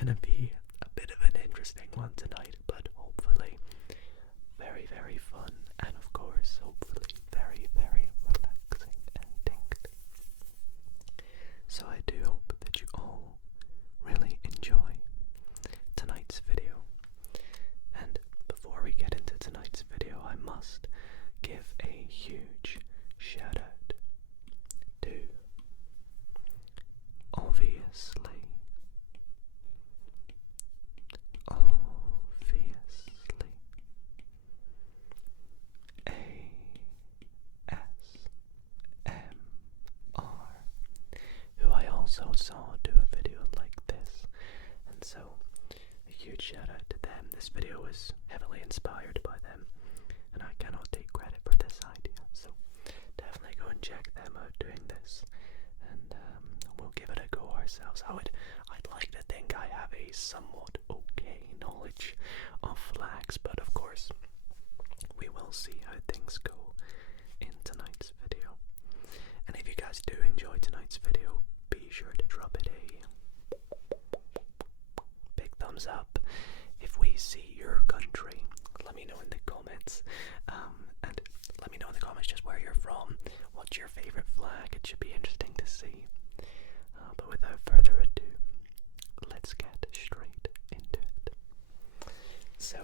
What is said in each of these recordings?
gonna be a bit of an interesting one tonight, but hopefully very, very fun, and of course, hopefully very, very relaxing and tingly. So I do hope that you all really enjoy tonight's video. And before we get into tonight's video, I must give a huge shout out to, obviously, ASMR, who I also saw do a video like this, and so a huge shout out to them. This video was heavily inspired by them, and I cannot take credit for this idea, so definitely go and check them out doing this, and we'll give it a go ourselves. I'd like to think I have a somewhat okay knowledge of flags, but of course we will see how things go in tonight's video. And if you guys do enjoy tonight's video, be sure to drop it a big thumbs up. If we see your country, let me know in the comments, and let me know in the comments just where you're from, what's your favorite flag. It should be interesting to see. But without further ado, let's get straight into it. So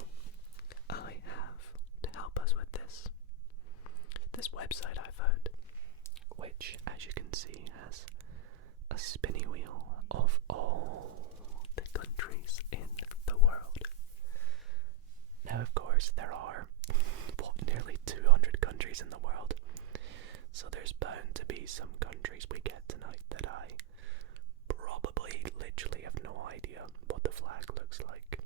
I have, to help us with this website I found, which, as you can see, has a spinny wheel of all the countries in the world. Now, of course, there are, nearly 200 countries in the world, so there's bound to be some countries we get tonight that I probably literally have no idea what the flag looks like.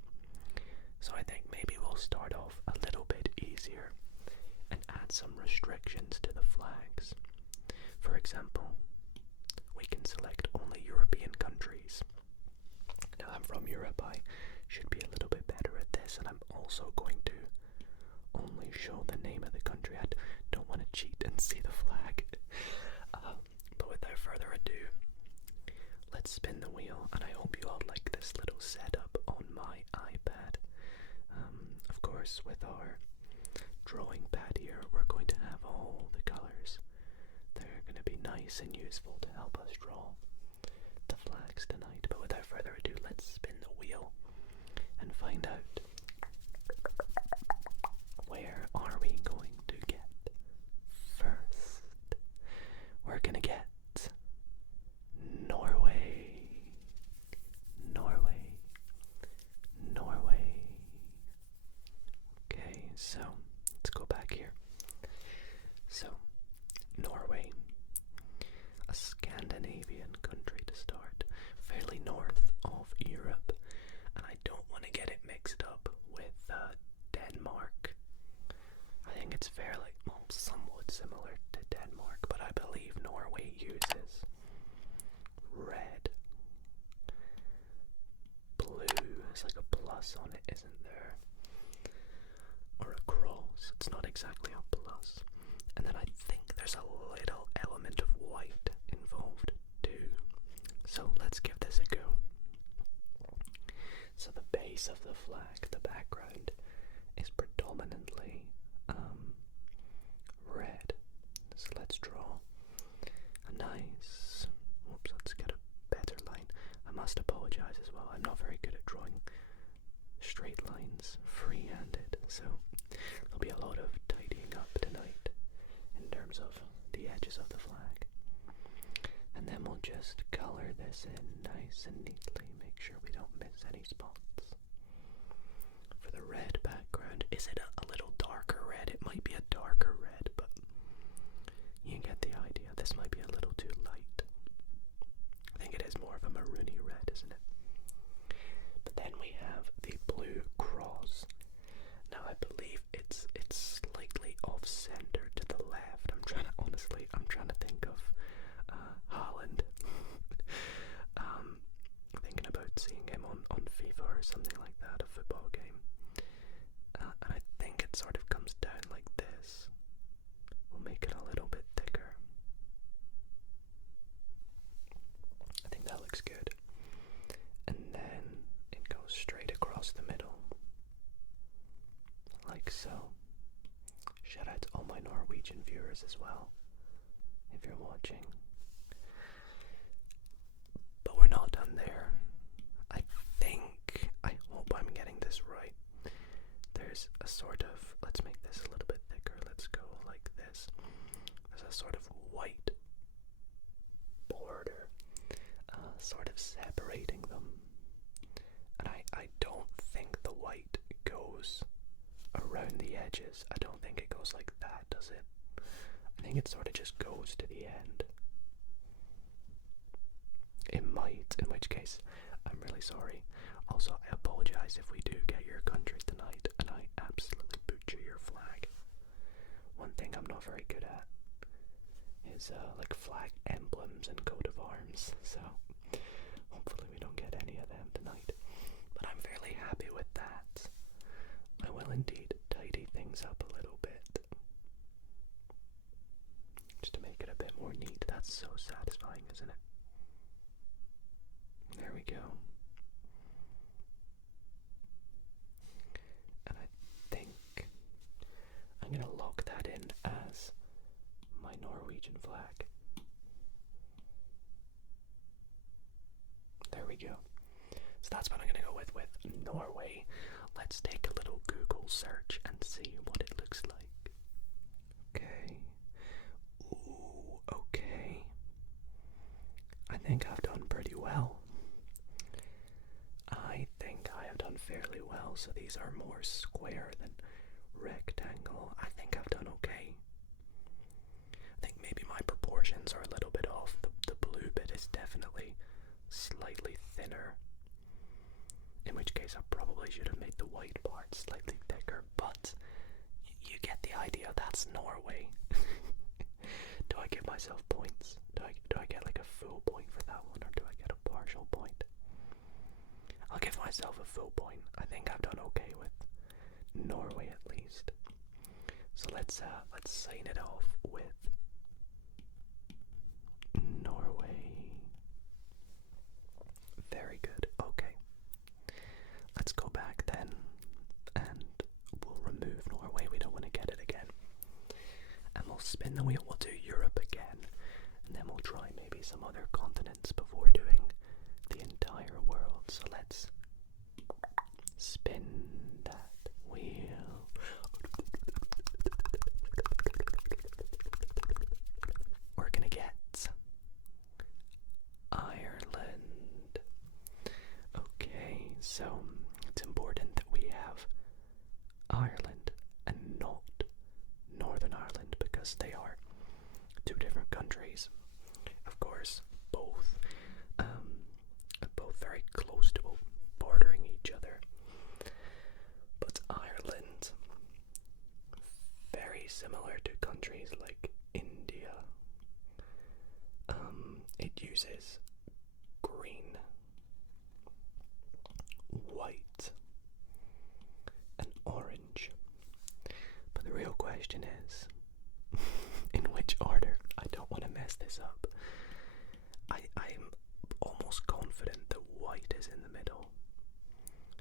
So I think maybe we'll start off a little bit easier and add some restrictions to the flags. For example, we can select only European countries. Now, I'm from Europe, I should be a little bit better at this, and I'm also going to only show the name of the country. I don't want to cheat and see the flag. But without further ado, let's spin the wheel, and I hope you all like this little setup on my iPad. Of course, with our drawing pad here, we're going to have all the colors. They're going to be nice and useful to help us draw the flags tonight. But without further ado, let's spin the wheel and find out, where are we going to get first? We're going to get Norway. Norway. Norway. Okay, so let's go back here. So, Norway, a Scandinavian country to start, fairly north of Europe, and I don't want to get it mixed up with Denmark. I think it's fairly, well, somewhat similar to Denmark, but I believe Norway uses red. Blue is like a plus on it, isn't there? Or a cross. It's not exactly a plus. And then I think there's a little element of white involved too. So let's give this a go. So the base of the flag, the background, is predominantly red. So let's draw a nice, let's get a better line. I must apologize as well, I'm not very good at drawing straight lines free-handed, so there'll be a lot of tidying up tonight in terms of the edges of the flag. And then we'll just color this in nice and neatly, make sure we don't miss any spots. For the red background, is it a little darker red? It might be a darker red, but you get the idea. This might be a little too light. I think it is more of a maroony red, isn't it? But then we have the blue cross. Now I believe it's slightly off center to the left. I'm trying to think of Haaland. Thinking about seeing him on FIFA or something like that, a football game. And I think it sort of comes down like this. We'll make it a little bit thicker. Norwegian viewers as well, if you're watching. But we're not done there. I hope I'm getting this right. There's a sort of, let's make this a little bit thicker, let's go like this. There's a sort of white border, sort of separating them. And I don't think the white goes around the edges. I don't think it goes like that, does it? I think it sort of just goes to the end. It might, in which case, I'm really sorry. Also, I apologize if we do get your country tonight and I absolutely butcher your flag. One thing I'm not very good at is like flag emblems and coat of arms, so hopefully we don't get any of them tonight. But I'm fairly happy with that. I will indeed tidy things up a little bit, just to make it a bit more neat. That's so satisfying, isn't it? There we go. And I think I'm going to lock that in as my Norwegian flag. There we go. So that's what I'm going to go with Norway. Let's take a little Google search and see what it looks like. Okay. Ooh, okay. I think I've done pretty well. I think I have done fairly well, so these are more square than rectangle. I think I've done okay. I think maybe my proportions are a little bit off. The blue bit is definitely slightly thinner, in which case I probably should have made the white part slightly thicker, but you get the idea. That's Norway. Do I give myself points? Do I get like a full point for that one, or do I get a partial point? I'll give myself a full point. I think I've done okay with Norway at least. So let's sign it off with Norway. Very good. Okay. Let's go back then and we'll remove Norway. We don't want to get it again. And we'll spin the wheel. We'll do Europe again. And then we'll try maybe some other continents before doing the entire world. So let's spin that wheel. We're gonna get Ireland. Okay, so it's important that we have Ireland and not Northern Ireland, because they are two different countries. Of course, both very close to bordering each other. But Ireland, very similar to countries like India, it uses green, white, and orange. But the real question is, in which order? I don't want to mess this up. I'm almost confident that white is in the middle.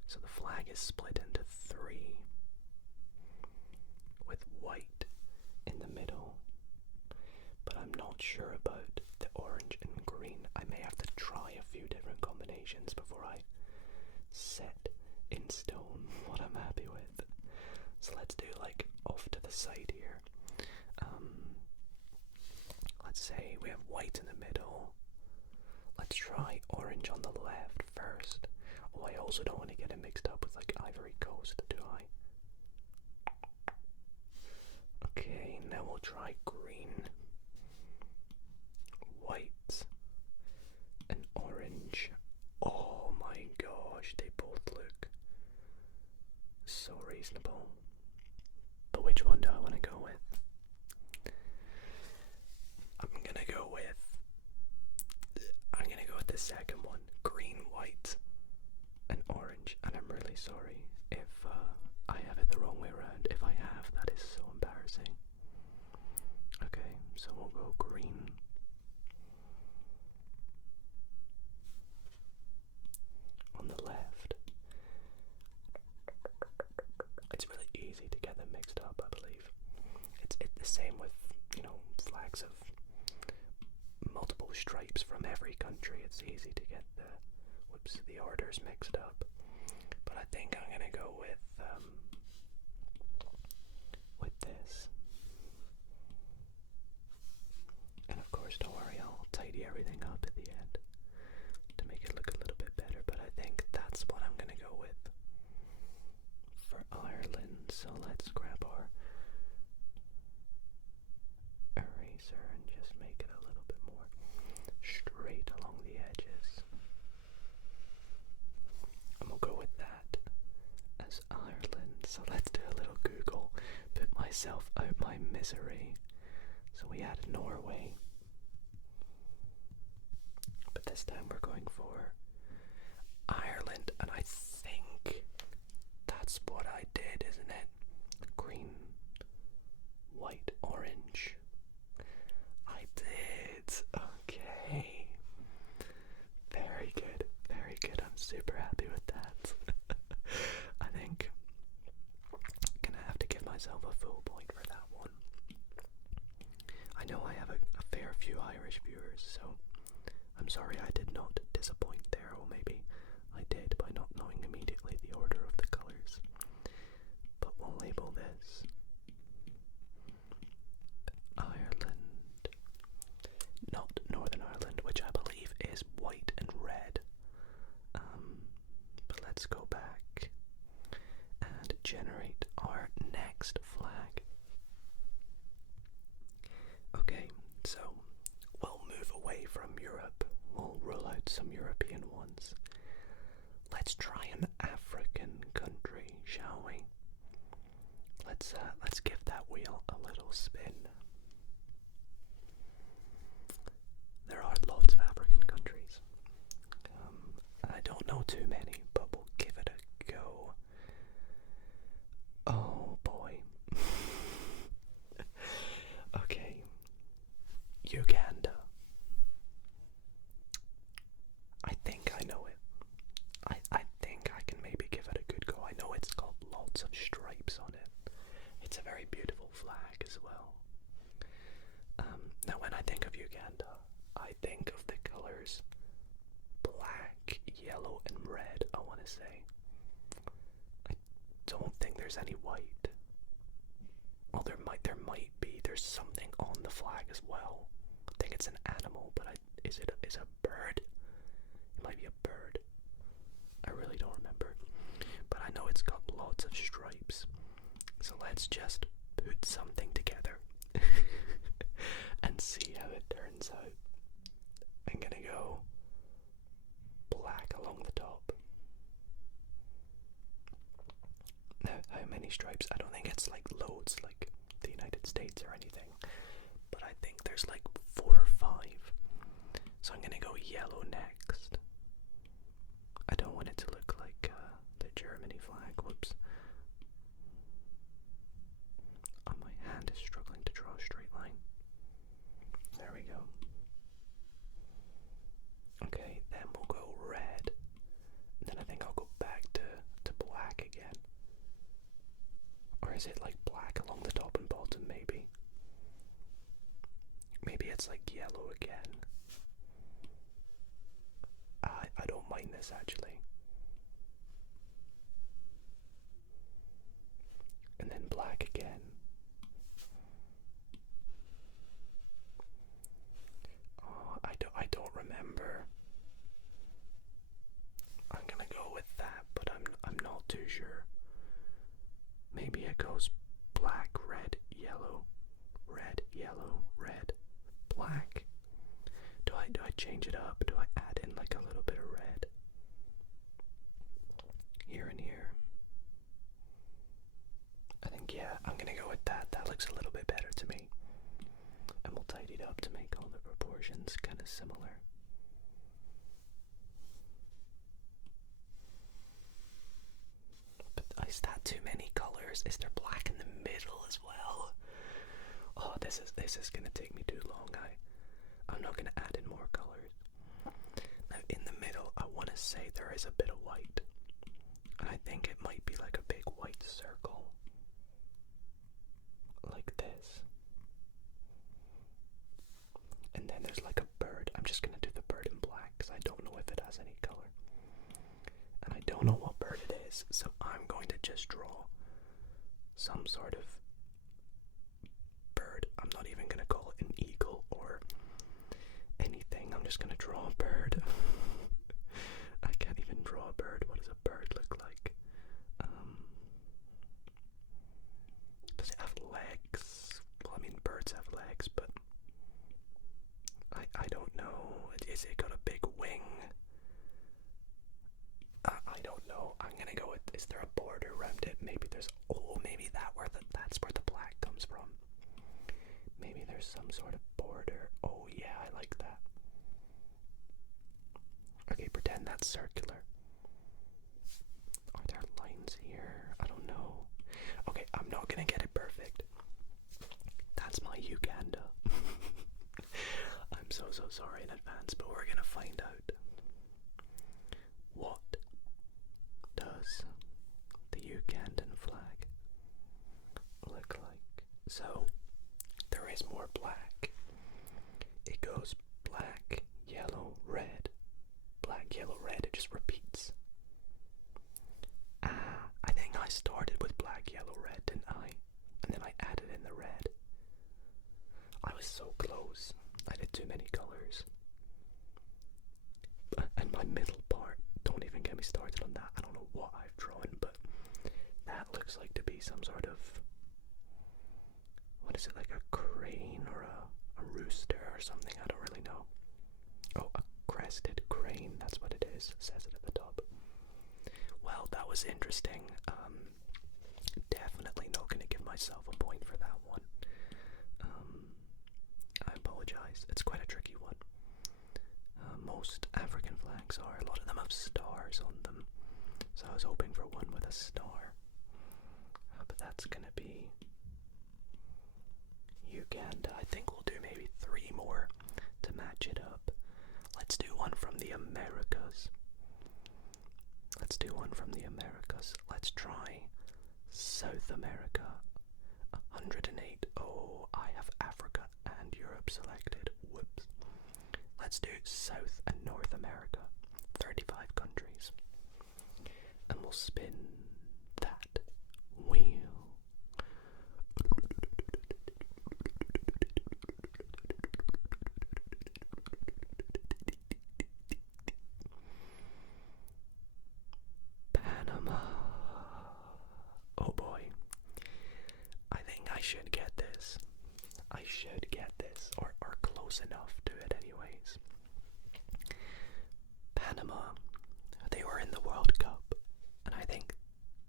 So the flag is split into three, with white in the middle. But I'm not sure about the orange and green. I may have to try a few different combinations before I set in stone what I'm happy with. So let's do like off to the side here. Let's say we have white in the middle. Let's try orange on the left first. Oh, I also don't want to get it mixed up with like Ivory Coast, do I? Okay, now we'll try green, white, and orange. Oh my gosh, they both look so reasonable. But which one do I want to go with? I'm gonna go with the second one. Green, white, and orange. And I'm really sorry if I have it the wrong way around. If I have, that is so embarrassing. Okay, so we'll go green. On the left. It's really easy to get them mixed up, I believe. It's the same with flags of multiple stripes from every country. It's easy to get the orders mixed up. But I think I'm gonna go with this. And of course, don't worry, I'll tidy everything up at the end to make it look a little bit better. But I think that's what I'm gonna go with for Ireland. So let's grab our eraser and just make it a little bit more straight along the edges. And we'll go with that as Ireland. So let's do a little Google, put myself out my misery. So we had Norway, but this time we're going for Ireland, and I think that's what I did, isn't it? Green, white, orange. I did. Okay. Very good. Very good. I'm super happy with that. I think I'm gonna have to give myself a full point for that one. I know I have a fair few Irish viewers, so I'm sorry I did not disappoint there, or maybe I did by not knowing immediately the order of the colours. But we'll label this Ireland, not Northern Ireland, which I believe is white and red. But let's go back and generate our next flag. Okay, so we'll move away from Europe. We'll roll out some European ones. Let's try an African country, shall we? Let's give that wheel a little spin. There are lots of African countries. I don't know too many, but we'll give it a go. Oh boy. Okay. Uganda. I think I know it. I think I can maybe give it a good go. I know it's got lots of stripes on it. It's a very beautiful flag as well. Now when I think of Uganda, I think of the colors black, yellow, and red, I want to say. I don't think there's any white. Well, there might be. There's something on the flag as well. I think it's an animal, but is it a bird? It might be a bird. I really don't remember. But I know it's got lots of stripes. So let's just put something together and see how it turns out. I'm gonna go black along the top. Now, how many stripes? I don't think it's like loads like the United States or anything, but I think there's like 4 or 5. So I'm gonna go yellow next. I don't want it to look like the Germany flag. Whoops. My hand is struggling to draw a straight line. There we go. Okay, then we'll go red. Then I think I'll go back to black again. Or is it like black along the top and bottom, maybe? Maybe it's like yellow again. I don't mind this actually. And then black again. Oh, I don't remember. I'm gonna go with that, but I'm not too sure. Maybe it goes black, red, yellow, red, yellow, red, black. Do I change it up? Do I add in like a little bit of red? Here and here. I think, yeah, I'm gonna go with that. That looks a little bit better to me. And we'll tidy it up to make all the proportions kind of similar. But is that too many colors? Is there black in the middle as well? Oh, this is gonna take me too long. I'm not gonna add in more colors. Now in the middle, I want to say there is a bit of white, and I think it might be like a big white circle, like this. sort of bird. I'm not even gonna call it an eagle or anything. I'm just gonna draw a bird. I can't even draw a bird. What does a bird look like? Does it have legs? Well, I mean, birds have legs, but I don't know. Is it got a big wing? I don't know. I'm gonna go with, is there a border around it? Maybe there's, maybe that's where the black comes from. Maybe there's some sort of border. Oh yeah, I like that. Okay, pretend that's circular. Are there lines here? I don't know. Okay, I'm not gonna get it perfect. That's my Uganda. I'm so sorry in advance, but we're gonna find out. What does the Ugandan flag look like? So, there is more black. It goes black, yellow, red. Black, yellow, red. It just repeats. I think I started with black, yellow, red, didn't I? And then I added in the red. I was so close. I did too many colors. And my middle part, don't even get me started on that. I don't know what I've drawn, but that looks like to be some sort of, what is it, like a crane or a rooster or something? I don't really know. Oh, a crested crane, that's what it is. It says it at the top. Well, that was interesting. Definitely not going to give myself a point for that one. I apologize. It's quite a tricky one. Most African flags are. A lot of them have stars on them. So I was hoping for one with a star. But that's going to be Uganda. I think we'll do maybe 3 more to match it up. Let's do one from the Americas. Let's try South America. 108. Oh, I have Africa and Europe selected. Whoops. Let's do South and North America. 35 countries. And we'll spin that wheel. Panama. Oh boy. I think I should get this. Or close enough to it anyways. Panama, they were in the World Cup, and I think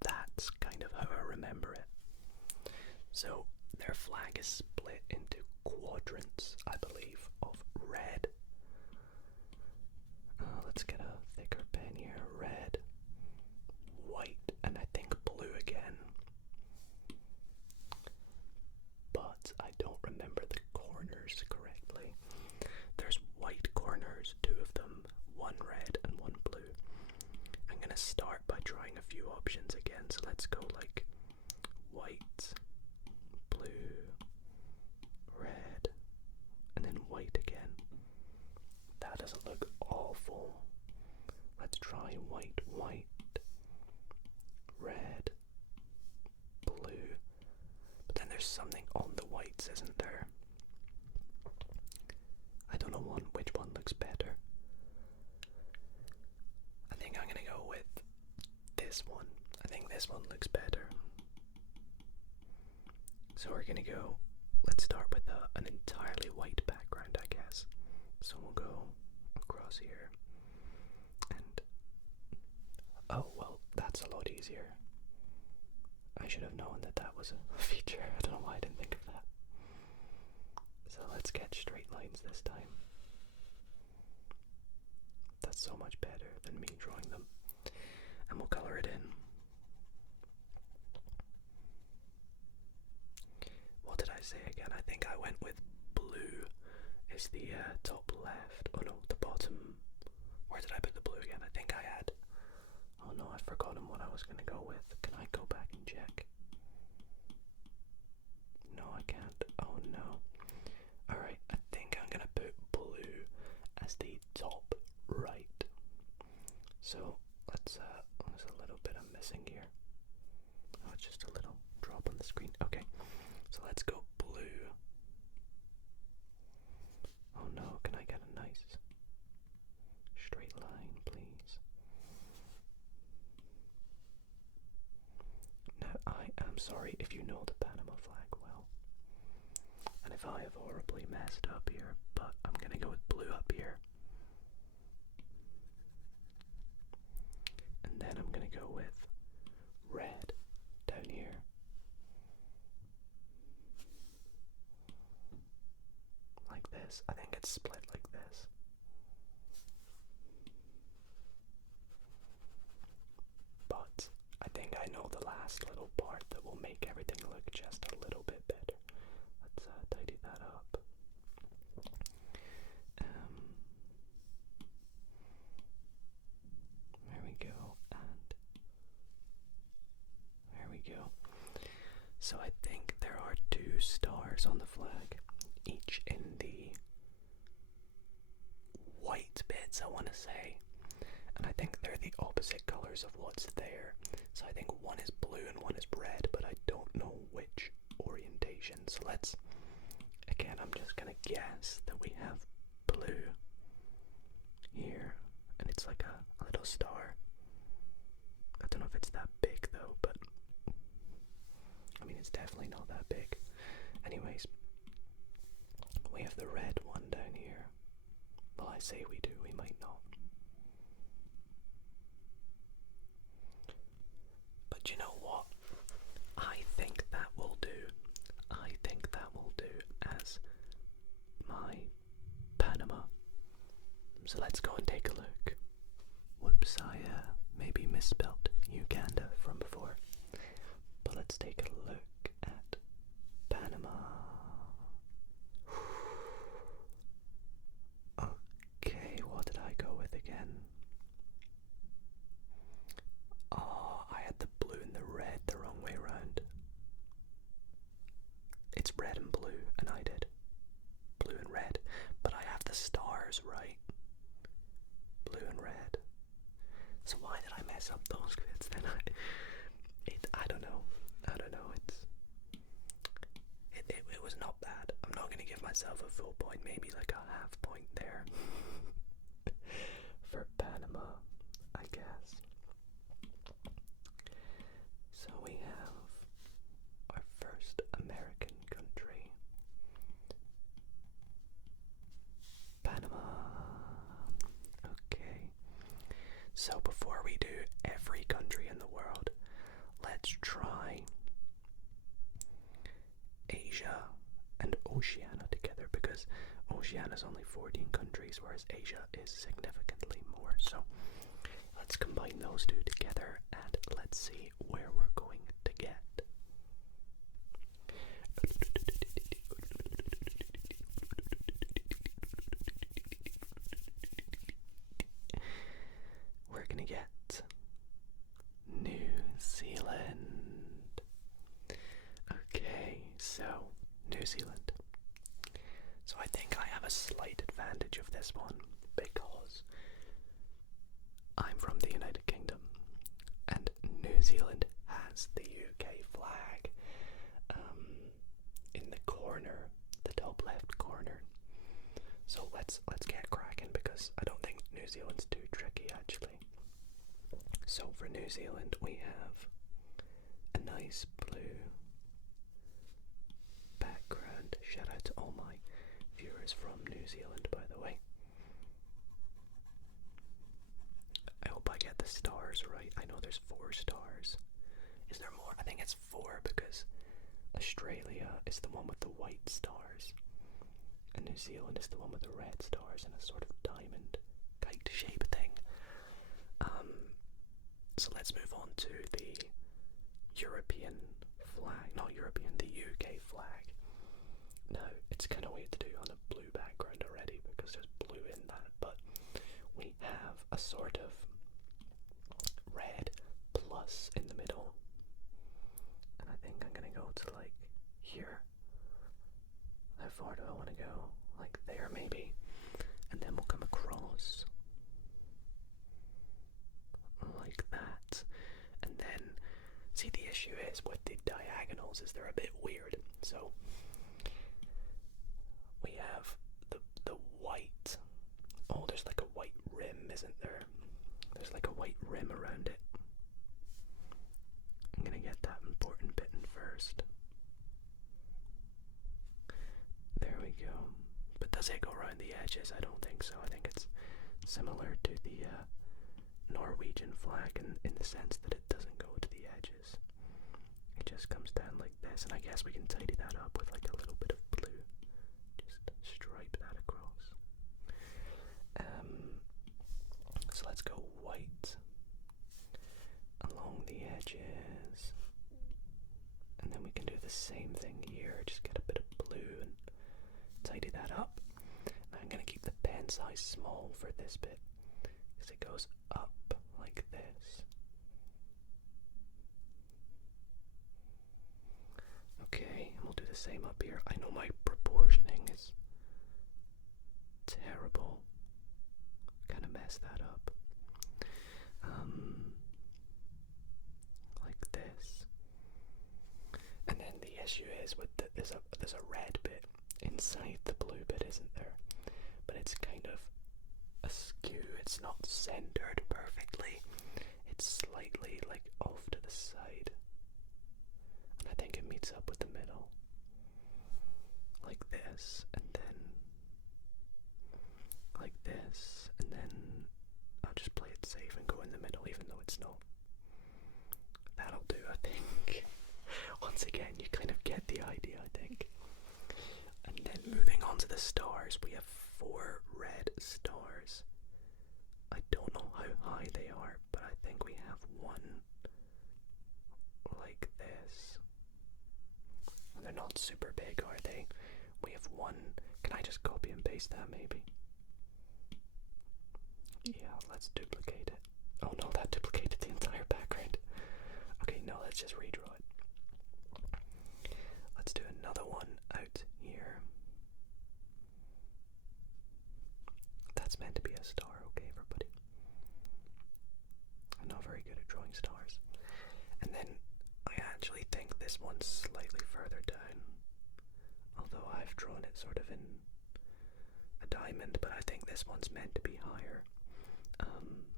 that's kind of how I remember it. So their flag is split into quadrants, I believe, of red. Let's get a thicker pen here. Red, white, and I think blue again. But I don't remember the corners correctly. There's white corners, 2 of them, 1 red and 1 blue. I'm gonna start by drawing a few options again, so let's go like white, blue, red, and then white again. That doesn't look awful. Let's try white, red, blue. But then there's something on the whites, isn't there? I don't know which one looks better. I think I'm gonna go with this one. I think this one looks better. So we're gonna go, let's start with an entirely white background, I guess. So we'll go across here. And, oh well, that's a lot easier. I should have known that that was a feature. I don't know why I didn't think of that. So let's get straight lines this time. That's so much better than me drawing them. And we'll color it in. What did I say again? I think I went with blue is the top left. Oh no, the bottom. Where did I put the blue again? I think I had. Oh no, I've forgotten what I was going to go with. Can I go back and check? No, I can't. Oh no. Alright, I think I'm going to put blue as the top right. So let's, there's a little bit I'm missing here. Oh, it's just a little. Draw up on the screen. Okay, so let's go blue. Oh no, can I get a nice straight line, please? Now, I am sorry if you know the Panama flag well, and if I have horribly messed up here, but I'm gonna go with blue up here. And then I'm gonna go with red down here. Like this. I think it's split like this. But I think I know the last little part that will make everything look just a little bit better. Let's tidy that up. There we go, and there we go. So I think there are 2 stars on the flag, each in the white bits, I want to say. And I think they're the opposite colors of what's there. So I think one is blue and one is red, but I don't know which orientation. So let's, again, I'm just gonna guess that we have blue here, and it's like a little star. I don't know if it's that big though, but I mean, it's definitely not that big. Anyways, we have the red one down here. Well, I say we do, we might not. But you know what? I think that will do. I think that will do as my Panama. So let's go and take a look. Whoops, I maybe misspelled Uganda from before. But let's take a look at Panama. Okay, what did I go with again? Oh, I had the blue and the red the wrong way around. It's red and blue, and I did blue and red, but I have the stars right. Blue and red. So why did I mess up those bits then? I don't know. It was not bad. I'm not gonna give myself a full point, maybe like a half point there. For Panama, I guess. So we have our first American country, Panama. Okay. So before we do every country in the world, let's try Asia and Oceania together, because Oceania is only 14 countries, whereas Asia is significantly more. So let's combine those 2 together and let's see where we're going to get. We're gonna get New Zealand. Okay, so New Zealand. So I think I have a slight advantage of this one because I'm from the United Kingdom and New Zealand has the UK flag in the corner, the top left corner. So let's get cracking, because I don't think New Zealand's too tricky actually. So for New Zealand we have a nice blue background. Shout out to all my viewers from New Zealand, by the way. I hope I get the stars right. I know there's 4 stars. Is there more? I think it's 4 because Australia is the one with the white stars and New Zealand is the one with the red stars in a sort of diamond kite shape thing. So let's move on to the European flag. Not European, the UK flag. Now, it's kind of weird to do on a blue background already because there's blue in that, but we have a sort of red plus in the middle. And I think I'm gonna go to like here. How far do I want to go? Like there maybe. And then we'll come across like that. And then, see, the issue is with the diagonal themselves is they're a bit weird. So we have the white. Oh, there's like a white rim, isn't there? There's like a white rim around it. I'm gonna get that important bit in first. There we go. But does it go around the edges? I don't think so. I think it's similar to the Norwegian flag in the sense that it doesn't go to the edges. It just comes down like this, and I guess we can tidy that up with like a little bit of blue. Just stripe that across. So let's go white along the edges, and then we can do the same thing here. Just get a bit of blue and tidy that up. Now I'm going to keep the pen size small for this bit because it goes up like this. Okay, and we'll do the same up here. I know my proportioning is terrible. Kind of mess that up. Like this. And then the issue is with there's a red bit inside the blue bit, isn't there? But it's kind of askew. It's not centered perfectly. It's slightly like off to the side. And I think it meets up with the middle. Like this, and then like this, and then I'll just play it safe and go in the middle even though it's not. That'll do, I think. Once again, you kind of get the idea, I think. And then moving on to the stars, we have 4 red stars. I don't know how high they are, but I think we have one like this. And they're not super big, are they? We have one. Can I just copy and paste that maybe? Yeah, let's duplicate it. Oh no, that duplicated the entire background. Okay, no, let's just redraw it. Let's do another one out here. That's meant to be a star, okay, everybody? I'm not very good at drawing stars. And then I actually think this one's slightly further down. Although I've drawn it sort of in a diamond, but I think this one's meant to be higher.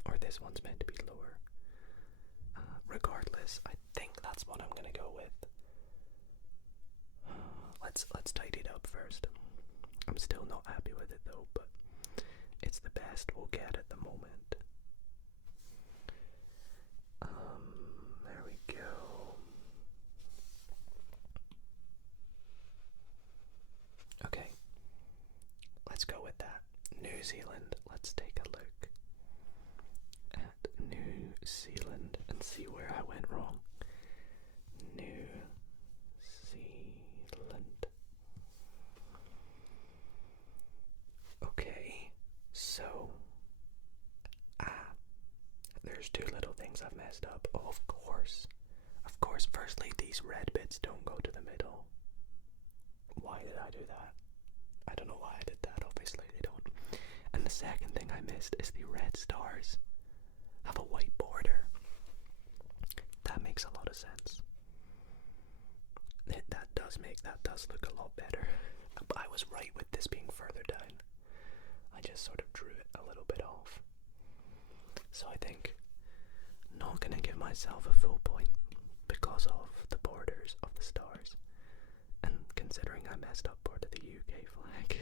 Or this one's meant to be lower. Regardless, I think that's what I'm gonna go with. Let's tidy it up first. I'm still not happy with it though, but it's the best we'll get at the moment. There we go. Okay, let's go with that. New Zealand. Let's take a look at New Zealand and see where I went wrong. New Zealand. Okay, so there's 2 little things I've messed up. Oh, of course, firstly, these red bits don't go to the middle. Why did I do that? I don't know why I did that, obviously they don't. And the second thing I missed is the red stars have a white border. That makes a lot of sense. That does look a lot better. I was right with this being further down. I just sort of drew it a little bit off. So I think not gonna give myself a full point because of the borders of the stars. And considering I messed up part of the UK flag.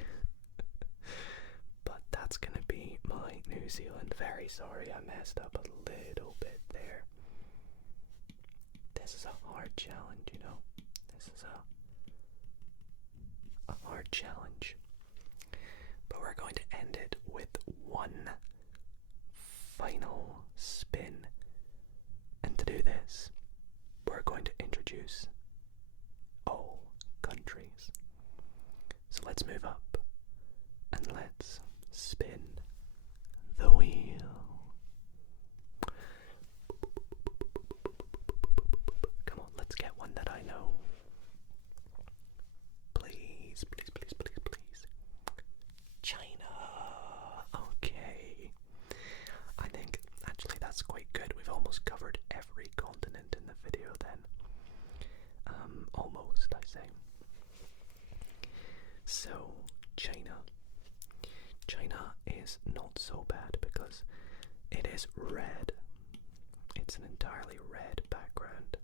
But that's gonna be my New Zealand. Very sorry I messed up a little bit there. This is a hard challenge, you know. This is a hard challenge. But we're going to end it with one final spin. And to do this, we're going to introduce all countries. So let's move up and let's spin the wheel. Come on, let's get one that I know. Please, please, please, please, please. China. so bad because it is red. It's an entirely red background.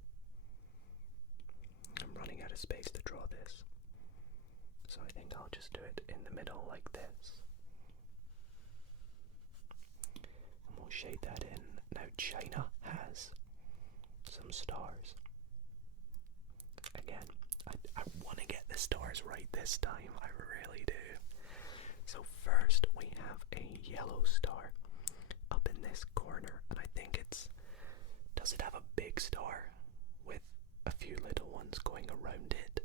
I'm running out of space to draw this, so I think I'll just do it in the middle like this. And we'll shade that in. Now China has some stars. Again, I want to get the stars right this time, I really do. So first we have a yellow star up in this corner, and I think does it have a big star with a few little ones going around it?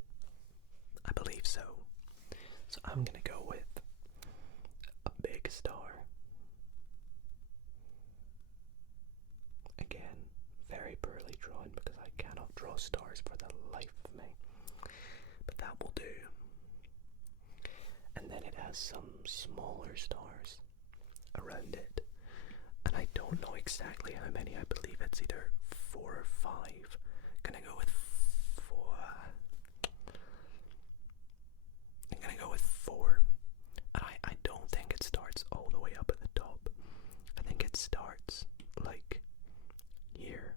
I believe so. So I'm gonna go with a big star. Again, very poorly drawn because I cannot draw stars for the life of me. But that will do. And then it has some smaller stars around it. And I don't know exactly how many. I believe it's either 4 or 5. Gonna go with 4. I'm gonna go with 4. And I don't think it starts all the way up at the top. I think it starts like here.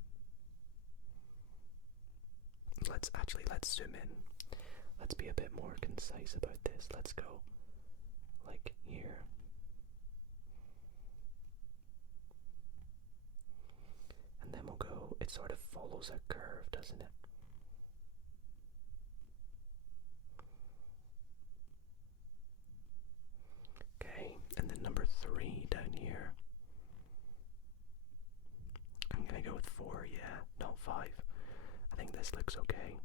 Let's zoom in. Let's be a bit more concise about this. Let's go like here. And then we'll go, it sort of follows a curve, doesn't it? Okay, and then number 3 down here. I'm gonna go with 4, yeah, not 5. I think this looks okay.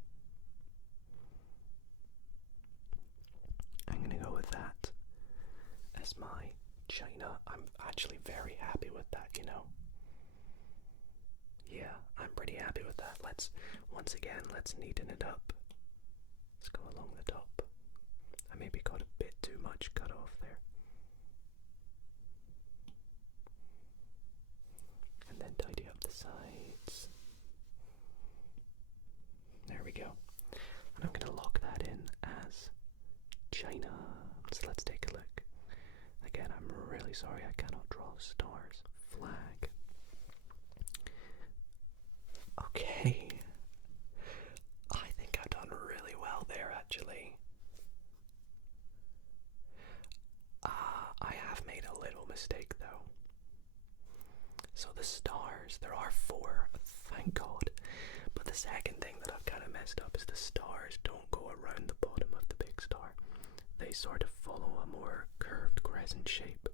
I'm gonna go with that as my China. I'm actually very happy with that, you know. Yeah, I'm pretty happy with that. Once again, let's neaten it up. Let's go along the top. I maybe got a bit too much cut off there. And then tidy up the sides. There we go. And I'm going to lock that in as China. So let's take a look. Again, I'm really sorry I cannot draw stars. Flag. Okay. I think I've done really well there, actually. I have made a little mistake, though. So the stars, there are 4, thank God. But the second thing that I've kind of messed up is the stars don't go around the bottom of the big star. They sort of follow a more curved crescent shape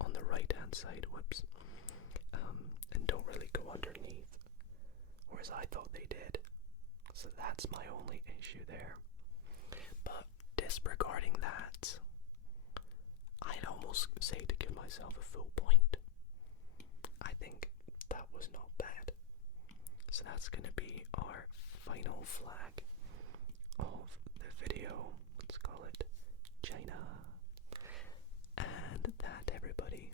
on the right hand side, whoops, and don't really go underneath, whereas I thought they did. So that's my only issue there. But disregarding that, I'd almost say to give myself a full point. I think that was not bad. So that's going to be our final flag of the video. Let's call it China. And that, everybody,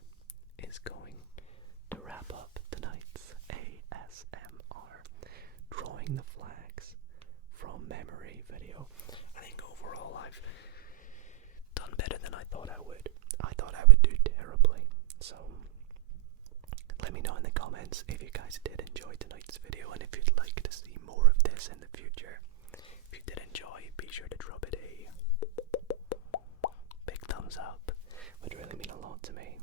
is going to wrap up tonight's ASMR drawing the flags from memory video. I think overall I've done better than I thought I would. I thought I would do terribly. So let me know in the comments if you guys did enjoy tonight's video and if you'd like to see more of this in the future. If you did enjoy, be sure to drop it a big thumbs up. It would really mean a lot to me.